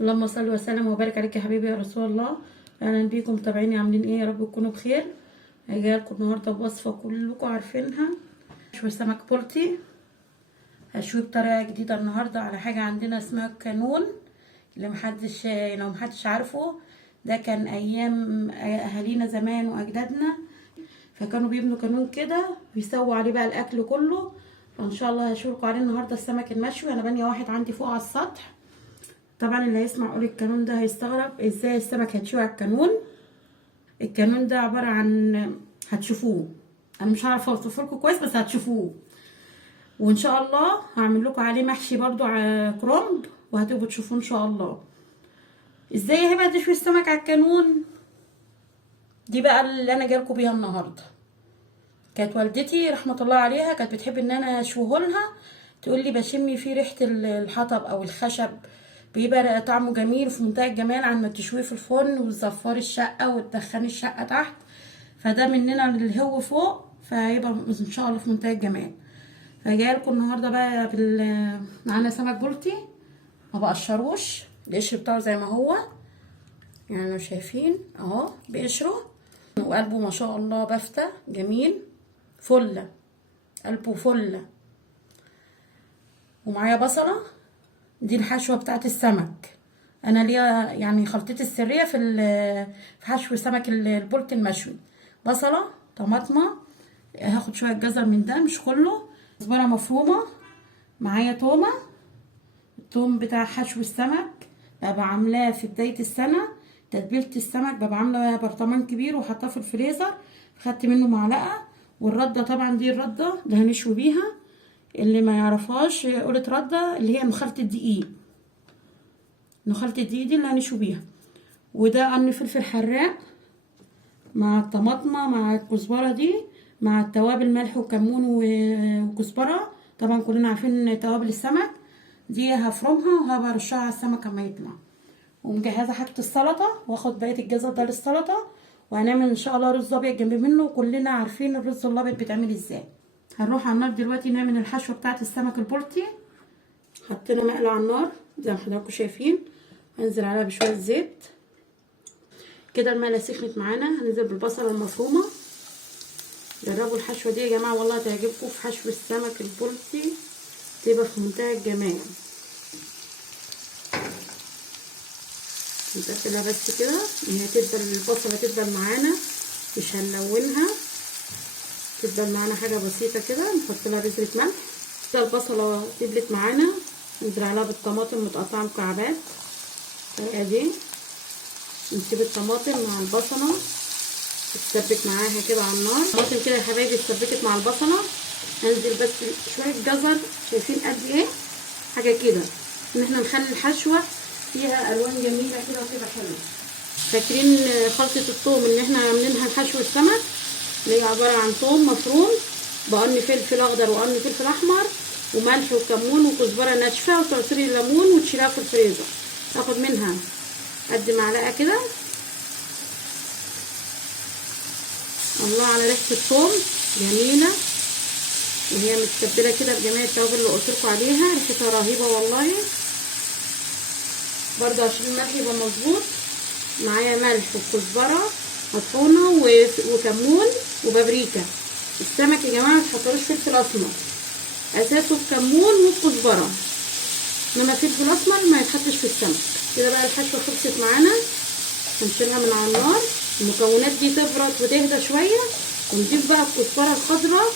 اللهم صل وسلم وبارك عليك يا حبيبي يا رسول الله. اهلا بيكم متابعيني، عاملين ايه؟ يا رب تكونوا بخير. جايلكم النهارده بوصفه كلكم عارفينها، حشو سمك بلطي. هشوي بطريقه جديده النهارده على حاجه عندنا اسمها الكانون، اللي لو محدش عارفه. ده كان ايام اهالينا زمان واجدادنا، فكانوا بيبنوا كانون كده بيسووا عليه بقى الاكل كله. فان شاء الله هشوفكم عليه النهارده السمك المشوي. انا بانيه واحد عندي فوق على السطح. طبعا اللي هيسمع قول الكانون ده هيستغرب ازاي السمك هتشوي على الكانون. الكانون ده عباره عن، هتشوفوه، انا مش هعرف اوصفه لكم كويس بس هتشوفوه. وان شاء الله هعمل لكم عليه محشي برضو على كرنب، وهتبقوا تشوفوه ان شاء الله. ازاي هبقى تشوي السمك على الكانون؟ دي بقى اللي انا جايلكم بيها النهارده. كانت والدتي رحمه الله عليها كانت بتحب ان انا اشويه لها، تقول لي بشم فيه ريحه الحطب او الخشب، بيبقى طعمه جميل في منتهى الجمال عن ما تشويه في الفرن وتزفري الشقه وتدخني الشقه تحت. فده مننا للهو فوق، فهيبقى ان شاء الله في منتهى الجمال. فجايه لكم النهارده بقى معانا سمك بلطي، ما بقشروش، القشر بتاعه زي ما هو، يعني شايفين اهو بقشره، وقلبه ما شاء الله بفتة جميل، فله، قلبه فله. ومعايا بصله، دي الحشوه بتاعت السمك. انا ليا يعني خلطتي السريه في حشو سمك البلطي المشوي. بصله، طماطمه، هاخد شويه جزر من ده مش كله، كزبره مفرومه، معايا تومه. التوم بتاع حشو السمك ببقى عاملاه في بدايه السنه. تتبيله السمك ببقى عامله برطمان كبير وحطاه في الفريزر، خدت منه معلقه. والرده طبعا دي الرده اللي هنشوي بيها، اللي ما يعرفهاش قولة رده، اللي هي نخالة الدقيق. نخالة الدقيق دي اللي هنشوي بيها. وده قرن فلفل حراق مع الطماطمه مع الكزبره دي، مع التوابل ملح وكمون وكزبره. طبعا كلنا عارفين توابل السمك دي. هفرمها وهبقى ارشها على السمك اما يطلع. ومجهزه حاجه السلطه، واخد بقيه الجزر ده للسلطه. وهنعمل ان شاء الله رز ابيض جنب منه، وكلنا عارفين الرز الابيض بيتعمل ازاي. هنروح على النار دلوقتي نعمل الحشوه بتاعه السمك البلطي. حطينا مقله على النار زي ما حضراتكم شايفين، هنزل عليها بشويه زيت كده. المقله سخنت معانا، هننزل بالبصله المفرومه. جربوا الحشوه دي يا جماعه والله هتعجبكم. في حشو السمك البلطي تبقى في منتهى الجمال. نتقلها بس كده ان هي تدبل، البصله تدبل معانا، مش هنلونها، تدبل معانا حاجه بسيطه كده. نحط لها بذره ملح كده. البصله دبلت معانا، ننزل عليها بالطماطم متقطعه مكعبات بالطريقه دي. نسيب الطماطم مع البصله تتسبك معاها كده على النار. الطماطم كده يا حبايبي اتسبكت مع البصله. هنزل بس شويه جزر، شايفين قد ايه؟ حاجه كده ان احنا نخلي الحشوه فيها الوان جميله كده وتبقى حلوه. فاكرين خلطه الثوم اللي احنا عاملينها لحشو السمك، اللي هي عباره عن ثوم مفروم بقرن فلفل اخضر وقرن فلفل احمر وملح وكمون وكزبره ناشفه وتعصير الليمون، وتشيلها في الفريزر. تاخد منها قد معلقه كده. الله على ريحه الثوم جميله، وهي متبله كده بجميع التوابل اللي قلتلكوا عليها، ريحتها رهيبه والله. برضه عشان الملح يبقى مظبوط معايا ملح وكزبره مطحونه وكمون وبابريكا. السمك يا جماعه متحطلوش فلفل اسمر، اساسه الكمون والكزبره، انما فلفل اسمر ما يتحطش في السمك. كده بقى الحشوه خلصت معانا، هنشيلها من على النار. المكونات دي تبرد وتهدى شويه، ونضيف بقى الكزبره الخضراء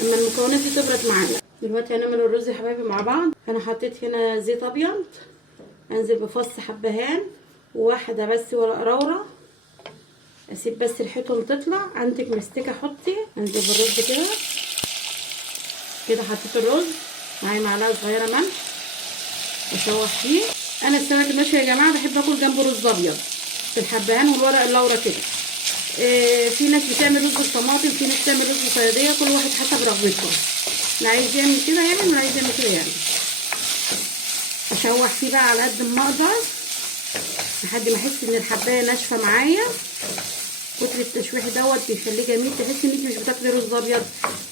اما المكونات دي تبرد معانا. دلوقتي هنعمل الرز يا حبايبي مع بعض. انا حطيت هنا زيت ابيض، انزل بفص حبهان وواحده بس ورق لورا، اسيب بس ريحتهم تطلع. عندك مستكه حطي. انزل بالرز كده كده. حطيت الرز معايا معلقه صغيره ملح، اشوح فيه. انا السمك المشوي يا جماعه بحب اكل جنبه رز ابيض في الحبهان والورق اللورا كده. في ناس بتعمل رز بالطماطم، في ناس بتعمل رز صياديه، كل واحد حسب رغبته. اللي عايز يعمل كده يعمل، واللي عايز يعمل كده يعمل. اشوح فيه بقى على قد ما اقدر لحد ما احس ان الحبايه ناشفه معايا. كتر التشويح دوت بيخليه جميل، تحس ان انت مش بتاكلي رز ابيض،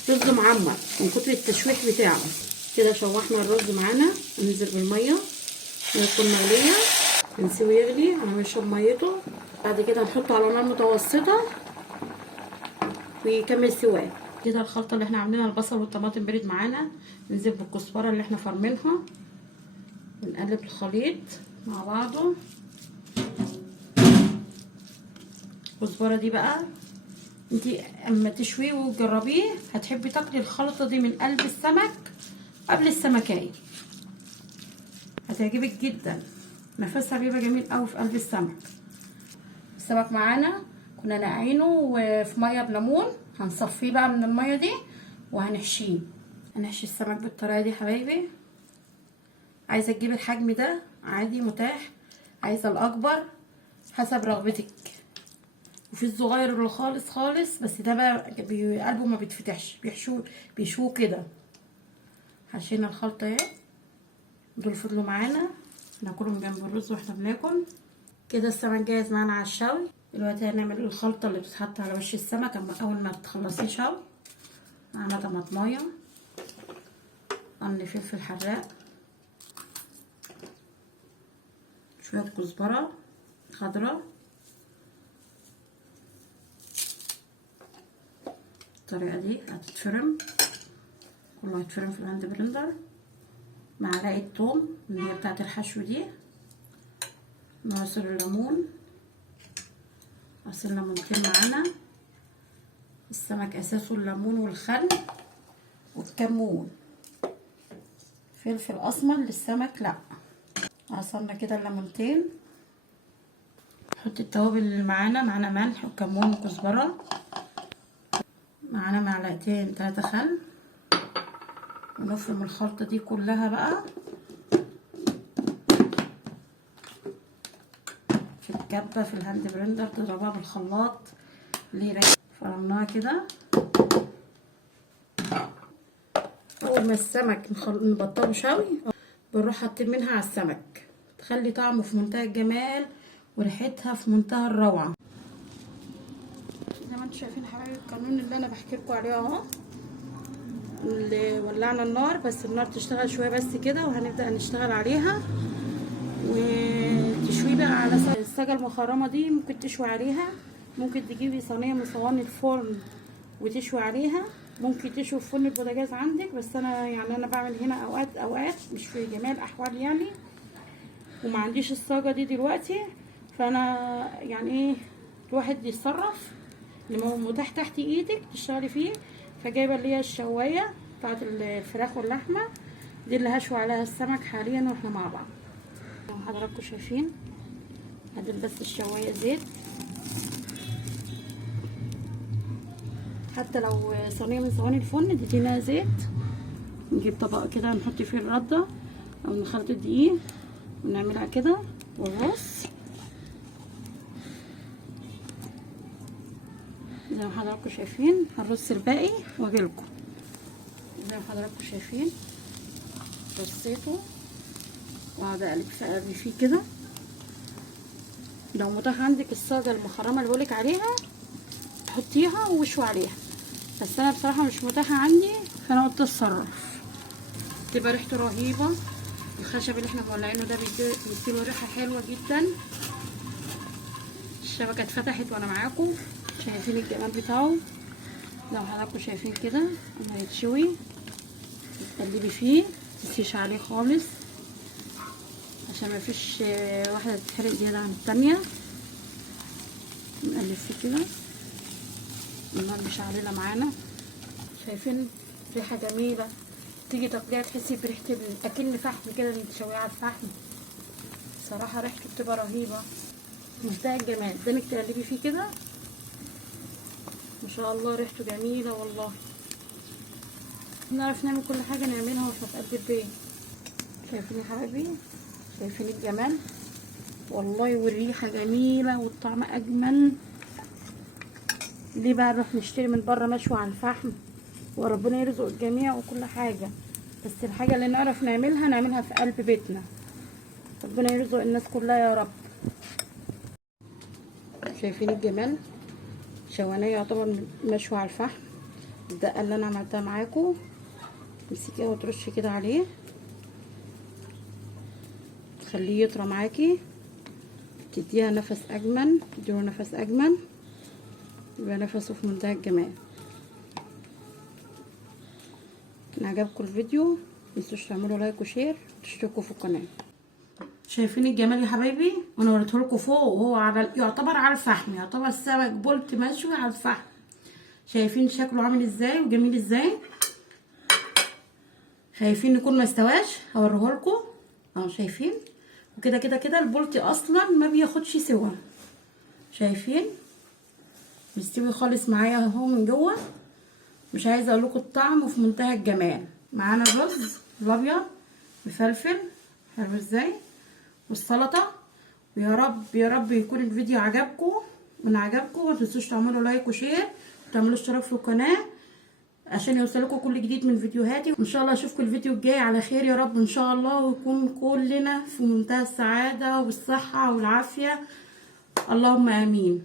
رز معمر من كتر التشويح بتاعه. كده شوحنا الرز معانا، ننزل بالميه تكون مغليه. هنسيبه يغلي على ما يشرب ميته. بعد كده هنحطه على نار متوسطه ويكمل سواه. كده الخلطه اللي احنا عاملينها، البصل والطماطم برد معانا. ننزل بالكزبره اللي احنا فرمينها ونقلب الخليط مع بعضه. الكزبره دي بقى انتي اما تشويه وتجربيه هتحبي تاكلي الخلطه دي من قلب السمك قبل السمكايه، هتعجبك جدا. نفسها بيبقى جميل قوي في قلب السمك. السمك معانا كنا نقعينه في ميه بليمون، هنصفيه بقى من الميه دي وهنحشيه. هنحشي السمك بالطريقه دي حبايبي. عايزه تجيبي الحجم ده عادي متاح، عايزه الاكبر حسب رغبتك، وفي الصغير اللي خالص خالص بس ده بقى قلبه ما بيتفتحش، بيشوه كده. حشينا الخلطه اهي. دول فضلوا معانا ناكلهم جنب الرز واحنا بناكل. كده السمك جاهز معانا على الشوي. دلوقتي هنعمل الخلطه اللي بتتحط على وش السمك اول ما تخلصيه شوي. معانا طماطمايه، قرن فلفل حراق، شويه كزبره خضراء. الطريقه دي هتتفرم، كله هيتفرم في الهاند بلندر. معلقه توم اللي هي بتاعه الحشو دي، نعصر الليمون، عصير ليمونتين معانا. السمك اساسه الليمون والخل والكمون. فلفل اسمر للسمك لا. عصرنا كده الليمونتين. نحط التوابل اللي معانا ملح وكمون وكزبره. معانا معلقتين 3 خل. ونفرم الخلطه دي كلها بقى في الكبه في الهاند بلندر، تضربها بالخلاط اللي يريح. فرمناها كده. اول ما السمك نبطله شوي بنروح حاطين منها على السمك، تخلي طعمه في منتهى الجمال وريحتها في منتهى الروعه. زي ما انتم شايفين حبايبي القانون اللي انا بحكي لكم عليه اهو. اللي ولعنا النار، بس النار تشتغل شويه بس كده وهنبدا نشتغل عليها وتشوي بقى على الساجه المخرمه دي. ممكن تشوي عليها، ممكن تجيبي صينيه من صواني الفرن وتشوي عليها، ممكن تشوي في فرن البوتاجاز عندك. بس انا بعمل هنا اوقات مش في جميع الاحوال يعني، وما عنديش الصاجه دي دلوقتي. فانا يعني ايه، الواحد يتصرف اللي متاح تحت ايدك تشتغلي فيه. فجايبه اللي هي الشوايه بتاعت الفراخ واللحمه دي اللي هشوي عليها السمك حاليا واحنا مع بعض. حضراتكم شايفين هدل بس الشوايه زيت. حتى لو صينيه من صواني الفرن تدينا زيت. نجيب طبق كده نحط فيه الرده او نخلط الدقيق ونعملها كده والرز زي ما حضراتكم شايفين. هنرص الباقي واجيلكم. زي ما حضراتكم شايفين رصيته واقعد اقلب فيه كده. لو متاح عندك الصاجه المخرمه اللي بقولك عليها تحطيها وشوي عليها، بس انا بصراحه مش متاحه عندي فانا قلت اتصرف. تبقى ريحته رهيبه. الخشب اللي احنا مولعينه ده بيديله ريحه حلوه جدا. الشبكه اتفتحت وانا معاكم شايفين الجمال بتاعه. لو حضراتكم شايفين كده اما يتشوي تقلبي فيه متنسيش عليه خالص عشان ما فيش واحده تتحرق زياده عن التانيه. نقلب فيه كده. النار مشعلله معانا. شايفين ريحه جميله، تيجي تاكليها تحسي بريحه اكن فحم كده اللي تشويه على الفحم. صراحه ريحته بتبقى رهيبه منتهى الجمال. قدامك تقلبي فيه كده ما شاء الله ريحته جميله والله. نعرف نعمل كل حاجه نعملها واحنا في قلب البيت. شايفين يا حبايبي، شايفين الجمال والله، والريحه جميله والطعم اجمل. ليه بقى نروح نشتري من بره مشوي على الفحم؟ وربنا يرزق الجميع وكل حاجه، بس الحاجه اللي نعرف نعملها في قلب بيتنا. ربنا يرزق الناس كلها يا رب. شايفين الجمال. شوانيه يعتبر مشوي على الفحم. الدقه اللي انا عملتها معاكم تمسكيها وترشي كده عليه تخليه يطرى معاكي. تديها نفس اجمل، تديله نفس اجمل، يبقى نفسه في منتهى الجمال. ان عجبكم الفيديو متنسوش تعملوا لايك وشير وتشتركوا في القناه. شايفين الجمال يا حبايبي؟ وانا وريتهولكوا فوق وهو يعتبر على الفحم، يعتبر سمك بولت مشوي على الفحم. شايفين شكله عامل ازاي وجميل ازاي؟ خايفين يكون ما استواش؟ هوريهولكوا اهو. شايفين؟ وكده كده كده البولتي اصلا ما بياخدش سوا. شايفين؟ مستوي خالص معايا اهو من جوه. مش عايزه اقول لكم الطعم وفي منتهى الجمال. معانا الرز الابيض بفلفل حلو ازاي، والسلطه. ويا رب يا رب يكون الفيديو عجبكم. وان عجبكم ما تنسوش تعملوا لايك وشير وتعملوا اشتراك في القناه عشان يوصلكم كل جديد من فيديوهاتي. وان شاء الله اشوفكم الفيديو الجاي على خير يا رب ان شاء الله، ويكون كلنا في منتهى السعاده والصحه والعافيه. اللهم امين.